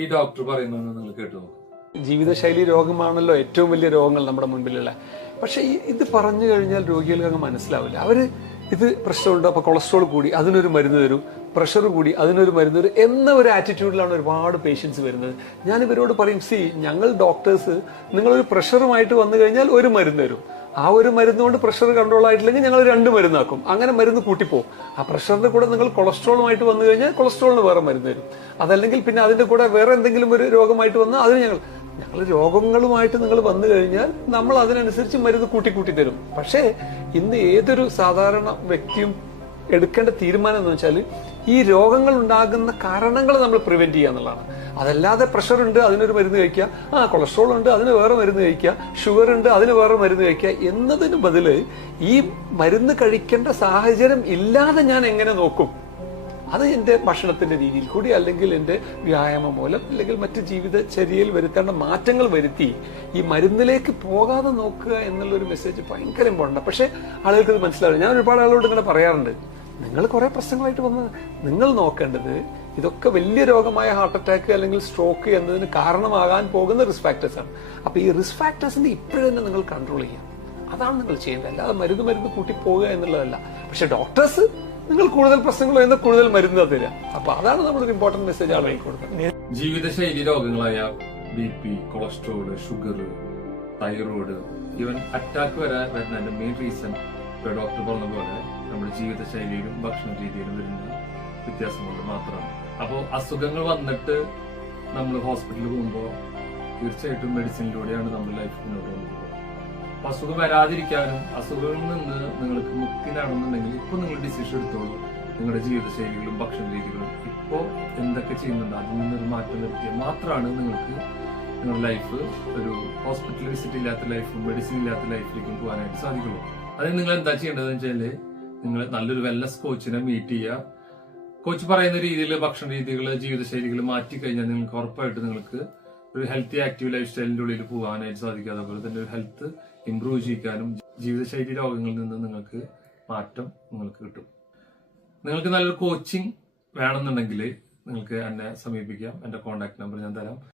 ഈ ഡോക്ടർ പറയുന്നത് നിങ്ങൾ കേട്ടു ജീവിതശൈലി രോഗമാണല്ലോ ഏറ്റവും വലിയ രോഗങ്ങൾ നമ്മുടെ മുൻപിലുള്ള പക്ഷേ ഇത് പറഞ്ഞു കഴിഞ്ഞാൽ രോഗികൾക്ക് അങ്ങ് മനസ്സിലാവില്ല. അവർ ഇത് പ്രശ്നമുണ്ട് അപ്പോൾ കൊളസ്ട്രോൾ കൂടി അതിനൊരു മരുന്ന് തരും. പ്രഷർ കൂടി അതിനൊരു മരുന്ന് തരും എന്ന ഒരു ആറ്റിറ്റ്യൂഡിലാണ് ഒരുപാട് പേഷ്യൻസ് വരുന്നത്. ഞാൻ ഇവരോട് പറയും സി ഞങ്ങൾ ഡോക്ടേഴ്സ് നിങ്ങളൊരു പ്രഷറുമായിട്ട് വന്നു കഴിഞ്ഞാൽ ഒരു മരുന്ന് തരും. ആ ഒരു മരുന്ന് കൊണ്ട് പ്രഷർ കൺട്രോൾ ആയിട്ടില്ലെങ്കിൽ ഞങ്ങൾ രണ്ട് മരുന്നാക്കും. അങ്ങനെ മരുന്ന് കൂട്ടിപ്പോവും. ആ പ്രഷറിന്റെ കൂടെ നിങ്ങൾ കൊളസ്ട്രോളുമായിട്ട് വന്നു കഴിഞ്ഞാൽ കൊളസ്ട്രോളിന് വേറെ മരുന്ന് തരും. അതല്ലെങ്കിൽ പിന്നെ അതിന്റെ കൂടെ വേറെ എന്തെങ്കിലും ഒരു രോഗമായിട്ട് വന്നാൽ അതിന് ഞങ്ങൾ ഞങ്ങൾ രോഗങ്ങളുമായിട്ട് നിങ്ങൾ വന്നു കഴിഞ്ഞാൽ നമ്മൾ അതിനനുസരിച്ച് മരുന്ന് കൂട്ടി കൂട്ടി തരും. പക്ഷേ ഇന്ന് ഏതൊരു സാധാരണ വ്യക്തിയും എടുക്കേണ്ട തീരുമാനം എന്ന് വെച്ചാൽ ഈ രോഗങ്ങൾ ഉണ്ടാകുന്ന കാരണങ്ങൾ നമ്മൾ പ്രിവെന്റ് ചെയ്യുക എന്നുള്ളതാണ്. അതല്ലാതെ പ്രഷർ ഉണ്ട് അതിനൊരു മരുന്ന് കഴിക്കുക. ആ കൊളസ്ട്രോൾ ഉണ്ട് അതിന് വേറെ മരുന്ന് കഴിക്കുക. ഷുഗർ ഉണ്ട് അതിന് വേറെ മരുന്ന് കഴിക്കുക. എന്നതിന് ബദൽ ഈ മരുന്ന് കഴിക്കേണ്ട സാഹചര്യം ഇല്ലാതെ ഞാൻ എങ്ങനെ നോക്കും? അത് എന്റെ ഭക്ഷണത്തിന്റെ രീതിയിൽ കൂടി അല്ലെങ്കിൽ എന്റെ വ്യായാമം മൂലം അല്ലെങ്കിൽ മറ്റ് ജീവിതചര്യയിൽ വരുത്തേണ്ട മാറ്റങ്ങൾ വരുത്തി ഈ മരുന്നിലേക്ക് പോകാതെ നോക്കുക എന്നുള്ളൊരു മെസ്സേജ് ഭയങ്കര ഇമ്പോർട്ടന്റ് പക്ഷേ ആളുകൾക്ക് ഇത് മനസ്സിലാവില്ല. ഞാൻ ഒരുപാട് ആളുകളോട് ഇങ്ങനെ പറയാറുണ്ട്. നിങ്ങൾ കുറെ പ്രശ്നങ്ങളായിട്ട് വന്ന് നിങ്ങൾ നോക്കേണ്ടത് ഇതൊക്കെ വലിയ രോഗമായ ഹാർട്ട് അറ്റാക്ക് അല്ലെങ്കിൽ സ്ട്രോക്ക് എന്നതിന് കാരണമാകാൻ പോകുന്ന റിസ്ക് ഫാക്ടേഴ്സ് ആണ്. അപ്പൊ ഈ റിസ്ക് ഫാക്ടേഴ്സിനെ ഇപ്പോഴും തന്നെ നിങ്ങൾ കൺട്രോൾ ചെയ്യാം. അതാണ് നിങ്ങൾ ചെയ്യുന്നത് അല്ലാതെ മരുന്ന് മരുന്ന് കൂട്ടി പോവുക എന്നുള്ളതല്ല. പക്ഷെ ഡോക്ടേഴ്സ് നിങ്ങൾ കൂടുതൽ പ്രശ്നങ്ങൾ വരുന്ന കൂടുതൽ മരുന്ന് തരിക അപ്പൊ അതാണ് നമ്മളൊരു ഇമ്പോർട്ടന്റ് മെസ്സേജ് ആളുകൾക്ക് കൊടുക്കുന്നത്. ജീവിതശൈലി രോഗങ്ങളായ B P cholesterol sugar thyroid even attack വരാൻ വരുന്നതിന്റെ മെയിൻ റീസൺ ഡോക്ടർ പറഞ്ഞ പോലെ നമ്മുടെ ജീവിതശൈലിയിലും ഭക്ഷണ രീതിയിലും വരുന്ന വ്യത്യാസം കൊണ്ട് മാത്രമാണ്. അപ്പോൾ അസുഖങ്ങൾ വന്നിട്ട് നമ്മൾ ഹോസ്പിറ്റലിൽ പോകുമ്പോൾ തീർച്ചയായിട്ടും മെഡിസിനിലൂടെയാണ് നമ്മുടെ ലൈഫ് മുന്നോട്ട് കൊണ്ടുപോകുന്നത് അപ്പൊ അസുഖം വരാതിരിക്കാനും അസുഖങ്ങളിൽ നിന്ന് നിങ്ങൾക്ക് മുക്തി നേടണമെന്നുണ്ടെങ്കിൽ ഇപ്പൊ നിങ്ങൾ ഡിസിഷൻ എടുത്തോളൂ. നിങ്ങളുടെ ജീവിതശൈലികളും ഭക്ഷണ രീതികളും ഇപ്പോൾ എന്തൊക്കെ ചെയ്യുന്നുണ്ട് അതിൽ നിന്നൊരു മാറ്റം വരുത്തിയാൽ മാത്രമാണ് നിങ്ങൾക്ക് നിങ്ങളുടെ ലൈഫ് ഒരു ഹോസ്പിറ്റൽ വിസിറ്റ് ഇല്ലാത്ത ലൈഫും മെഡിസിൻ ഇല്ലാത്ത ലൈഫിലേക്കും പോകാനായിട്ട് സാധിക്കുള്ളൂ. അതിന് നിങ്ങൾ എന്താ ചെയ്യേണ്ടതെന്ന് വെച്ചാൽ നിങ്ങൾ നല്ലൊരു വെല്ലസ് കോച്ചിനെ മീറ്റ് ചെയ്യുക. കോച്ച് പറയുന്ന രീതിയിൽ ഭക്ഷണ രീതികൾ ജീവിതശൈലികൾ മാറ്റി കഴിഞ്ഞാൽ നിങ്ങൾക്ക് ഉറപ്പായിട്ട് നിങ്ങൾക്ക് ഒരു ഹെൽത്തി ആക്റ്റീവ് ലൈഫ് സ്റ്റൈലിന്റെ ഉള്ളിൽ പോകാനായിട്ട് സാധിക്കും. അതുപോലെ തന്നെ ഒരു ഹെൽത്ത് ഇംപ്രൂവ് ചെയ്യിക്കാനും ജീവിതശൈലി രോഗങ്ങളിൽ നിന്ന് നിങ്ങൾക്ക് മാറ്റം നിങ്ങൾക്ക് കിട്ടും. നിങ്ങൾക്ക് നല്ലൊരു കോച്ചിങ് വേണമെന്നുണ്ടെങ്കിൽ നിങ്ങൾക്ക് എന്നെ സമീപിക്കാം. എന്റെ കോൺടാക്ട് നമ്പർ ഞാൻ തരാം.